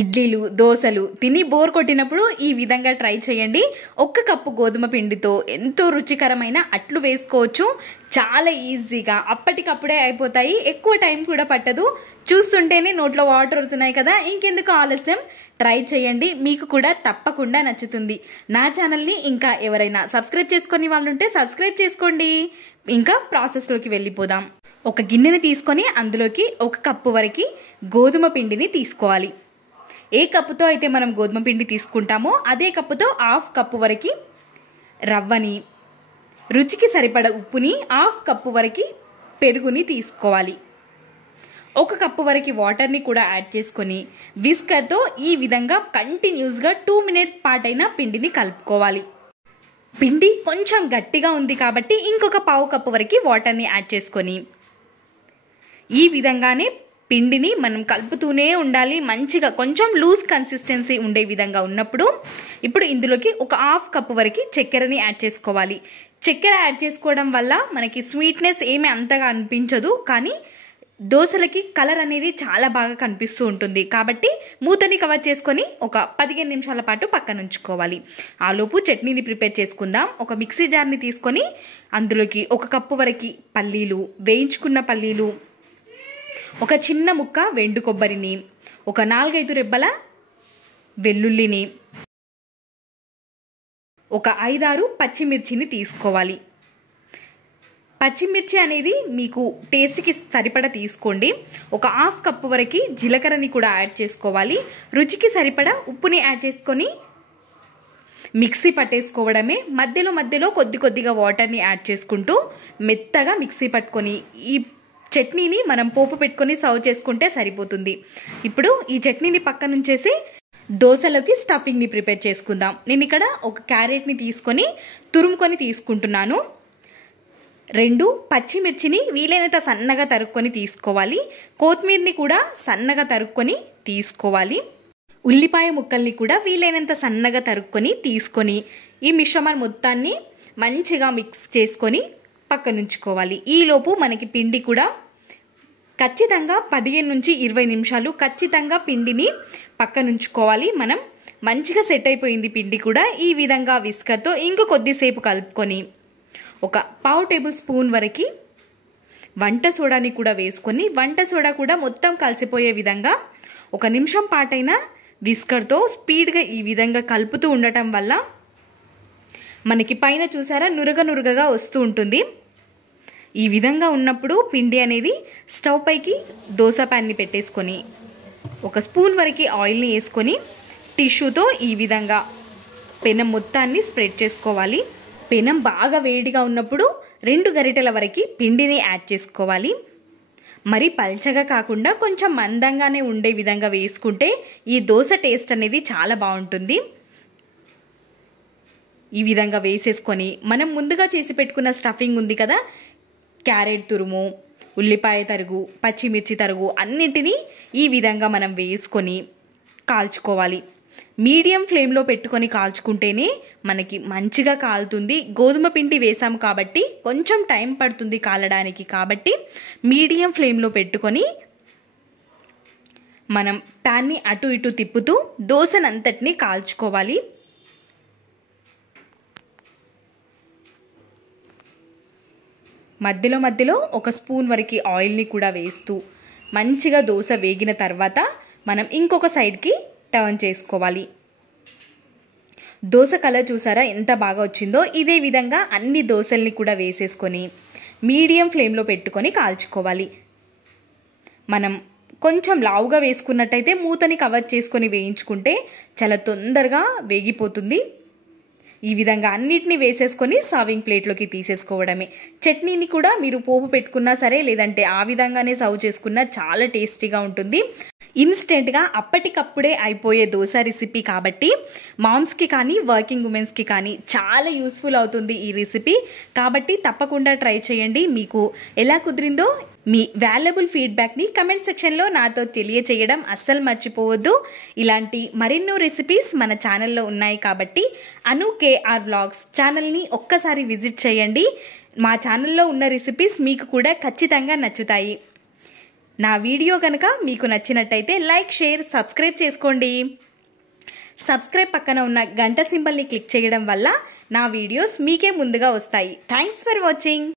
ఇడ్లీలు దోశలు తిని బోర్ కొట్టినప్పుడు ఈ విధంగా ట్రై చేయండి. 1 కప్పు గోధుమ పిండితో ఎంతో రుచికరమైన అట్లు వేసుకోవచ్చు. చాలా ఈజీగా అప్పటికప్పుడే అయిపోతాయి. ఎక్కువ టైం కూడా పట్టదు. చూస్తుంటేనే నోట్లో వాటర్ వస్తున్నాయి కదా, ఇంకెందుకు ఆలస్యం, ట్రై చేయండి. మీకు కూడా తప్పకుండా నచ్చుతుంది. నా ఛానల్ని ఇంకా ఎవరైనా సబ్స్క్రైబ్ చేసుకొని వాళ్ళు ఉంటే సబ్స్క్రైబ్ చేసుకోండి. ఇంకా ప్రాసెస్లోకి వెళ్ళిపోదాం. ఒక గిన్నెని తీసుకొని అందులోకి 1 కప్పు వరకు గోధుమ పిండిని తీసుకోవాలి. ఏ కప్పుతో అయితే మనం గోధుమ పిండి తీసుకుంటామో అదే కప్పుతో 1/2 కప్పు వరకు రవ్వని, రుచికి సరిపడ ఉప్పుని, 1/2 కప్పు వరకు పెరుగుని తీసుకోవాలి. 1 కప్పు వరకు వాటర్ని కూడా యాడ్ చేసుకొని విస్కర్తో ఈ విధంగా కంటిన్యూస్గా 2 మినిట్స్ పాటైన పిండిని కలుపుకోవాలి. పిండి కొంచెం గట్టిగా ఉంది కాబట్టి ఇంకొక 1/2 కప్పు వరకు వాటర్ని యాడ్ చేసుకొని ఈ విధంగానే పిండిని మనం కలుపుతూనే ఉండాలి. మంచిగా కొంచెం లూజ్ కన్సిస్టెన్సీ ఉండే విధంగా ఉన్నప్పుడు ఇప్పుడు ఇందులోకి ఒక 1/2 కప్పు వరకు చక్కెరని యాడ్ చేసుకోవాలి. చక్కెర యాడ్ చేసుకోవడం వల్ల మనకి స్వీట్నెస్ ఏమీ అంతగా అనిపించదు, కానీ దోశలకి కలర్ అనేది చాలా బాగా కనిపిస్తూ ఉంటుంది. కాబట్టి మూతని కవర్ చేసుకొని ఒక 15 నిమిషాల పాటు పక్కన ఉంచుకోవాలి. ఆలోపు చట్నీని ప్రిపేర్ చేసుకుందాం. ఒక మిక్సీ జార్ని తీసుకొని అందులోకి 1 కప్పు వరకు పల్లీలు, వేయించుకున్న పల్లీలు, ఒక చిన్న ముక్క వెండు కొబ్బరిని, ఒక 4-5 రెబ్బల వెల్లుల్లిని, ఒక 5-6 పచ్చిమిర్చిని తీసుకోవాలి. పచ్చిమిర్చి అనేది మీకు టేస్ట్కి సరిపడా తీసుకోండి. ఒక 1/2 కప్పు వరకు జీలకర్రని కూడా యాడ్ చేసుకోవాలి. రుచికి సరిపడా ఉప్పుని యాడ్ చేసుకొని మిక్సీ పట్టేసుకోవడమే. మధ్యలో కొద్దిగా వాటర్ని యాడ్ చేసుకుంటూ మెత్తగా మిక్సీ పట్టుకొని ఈ చట్నీని మనం పోపు పెట్టుకొని సర్వ్ చేసుకుంటే సరిపోతుంది. ఇప్పుడు ఈ చట్నీని పక్కన ఉంచేసి దోశలోకి స్టఫింగ్ని ప్రిపేర్ చేసుకుందాం. నేను ఇక్కడ ఒక క్యారెట్ని తీసుకొని తురుముకొని తీసుకుంటున్నాను. 2 పచ్చిమిర్చిని వీలైనంత సన్నగా తరుక్కొని తీసుకోవాలి. కొత్తిమీరని కూడా సన్నగా తరుక్కొని తీసుకోవాలి. ఉల్లిపాయ ముక్కల్ని కూడా వీలైనంత సన్నగా తరుక్కొని తీసుకొని ఈ మిశ్రమం మొత్తాన్ని మంచిగా మిక్స్ చేసుకొని పక్కన ఉంచుకోవాలి. ఈలోపు మనకి పిండి కూడా ఖచ్చితంగా 15 నుంచి 20 నిమిషాలు ఖచ్చితంగా పిండిని పక్కన ఉంచుకోవాలి. మనం మంచిగా సెట్ అయిపోయింది పిండి కూడా. ఈ విధంగా విస్కర్తో ఇంకో కొద్దిసేపు కలుపుకొని ఒక 1/2 టేబుల్ స్పూన్ వరకు వంట సోడాని కూడా వేసుకొని వంట సోడా కూడా మొత్తం కలిసిపోయే విధంగా 1 నిమిషం పాటైన విస్కర్తో స్పీడ్గా ఈ విధంగా కలుపుతూ ఉండటం వల్ల మనకి పైన చూసారా నురగగా వస్తూ ఉంటుంది. ఈ విధంగా ఉన్నప్పుడు పిండి అనేది స్టవ్ పైకి దోశ ప్యాన్ని పెట్టేసుకొని 1 స్పూన్ వరకు ఆయిల్ని వేసుకొని టిష్యూతో ఈ విధంగా పెనం మొత్తాన్ని స్ప్రెడ్ చేసుకోవాలి. పెనం బాగా వేడిగా ఉన్నప్పుడు 2 గరిటెల వరకు పిండిని యాడ్ చేసుకోవాలి. మరి పల్చగా కాకుండా కొంచెం మందంగానే ఉండే విధంగా వేసుకుంటే ఈ దోశ టేస్ట్ అనేది చాలా బాగుంటుంది. ఈ విధంగా వేసేసుకొని మనం ముందుగా చేసి పెట్టుకున్న స్టఫింగ్ ఉంది కదా, క్యారెట్ తురుము, ఉల్లిపాయ తరుగు, పచ్చిమిర్చి తరుగు అన్నింటినీ ఈ విధంగా మనం వేసుకొని కాల్చుకోవాలి. మీడియం ఫ్లేమ్లో పెట్టుకొని కాల్చుకుంటేనే మనకి మంచిగా కాలుతుంది. గోధుమ పిండి వేసాము కాబట్టి కొంచెం టైం పడుతుంది కాలడానికి, కాబట్టి మీడియం ఫ్లేమ్లో పెట్టుకొని మనం ప్యాన్ని అటు ఇటు తిప్పుతూ దోశనంతటిని కాల్చుకోవాలి. మధ్యలో 1 స్పూన్ వరకు ఆయిల్ని కూడా వేస్తూ మంచిగా దోశ వేగిన తర్వాత మనం ఇంకొక సైడ్కి టర్న్ చేసుకోవాలి. దోశ కలర్ చూసారా ఎంత బాగా వచ్చిందో. ఇదే విధంగా అన్ని దోశల్ని కూడా వేసేసుకొని మీడియం ఫ్లేమ్లో పెట్టుకొని కాల్చుకోవాలి. మనం కొంచెం లావుగా వేసుకున్నట్టయితే మూతని కవర్ చేసుకొని వేయించుకుంటే చాలా తొందరగా వేగిపోతుంది. ఈ విధంగా అన్నిటిని వేసేసుకొని సర్వింగ్ ప్లేట్లోకి తీసేసుకోవడమే. చట్నీని కూడా మీరు పోపు పెట్టుకున్నా సరే, లేదంటే ఆ విధంగానే సర్వ్ చేసుకున్నా చాలా టేస్టీగా ఉంటుంది. ఇన్స్టెంట్గా అప్పటికప్పుడే అయిపోయే దోశ రెసిపీ కాబట్టి మామ్స్కి కానీ వర్కింగ్ ఉమెన్స్కి కానీ చాలా యూస్ఫుల్ అవుతుంది ఈ రెసిపీ. కాబట్టి తప్పకుండా ట్రై చేయండి. మీకు ఎలా కుదిరిందో మీ వాల్యుబుల్ ఫీడ్బ్యాక్ని కమెంట్ సెక్షన్లో నాతో తెలియచేయడం అస్సలు మర్చిపోవద్దు. ఇలాంటి మరెన్నో రెసిపీస్ మన ఛానల్లో ఉన్నాయి కాబట్టి అను కేఆర్ వ్లాగ్స్ ఛానల్ని ఒక్కసారి విజిట్ చేయండి. మా ఛానల్లో ఉన్న రెసిపీస్ మీకు కూడా ఖచ్చితంగా నచ్చుతాయి. నా వీడియో కనుక మీకు నచ్చినట్టయితే లైక్, షేర్, సబ్స్క్రైబ్ చేసుకోండి. సబ్స్క్రైబ్ పక్కన ఉన్న గంట సింబల్ని క్లిక్ చేయడం వల్ల నా వీడియోస్ మీకే ముందుగా వస్తాయి. Thanks for watching.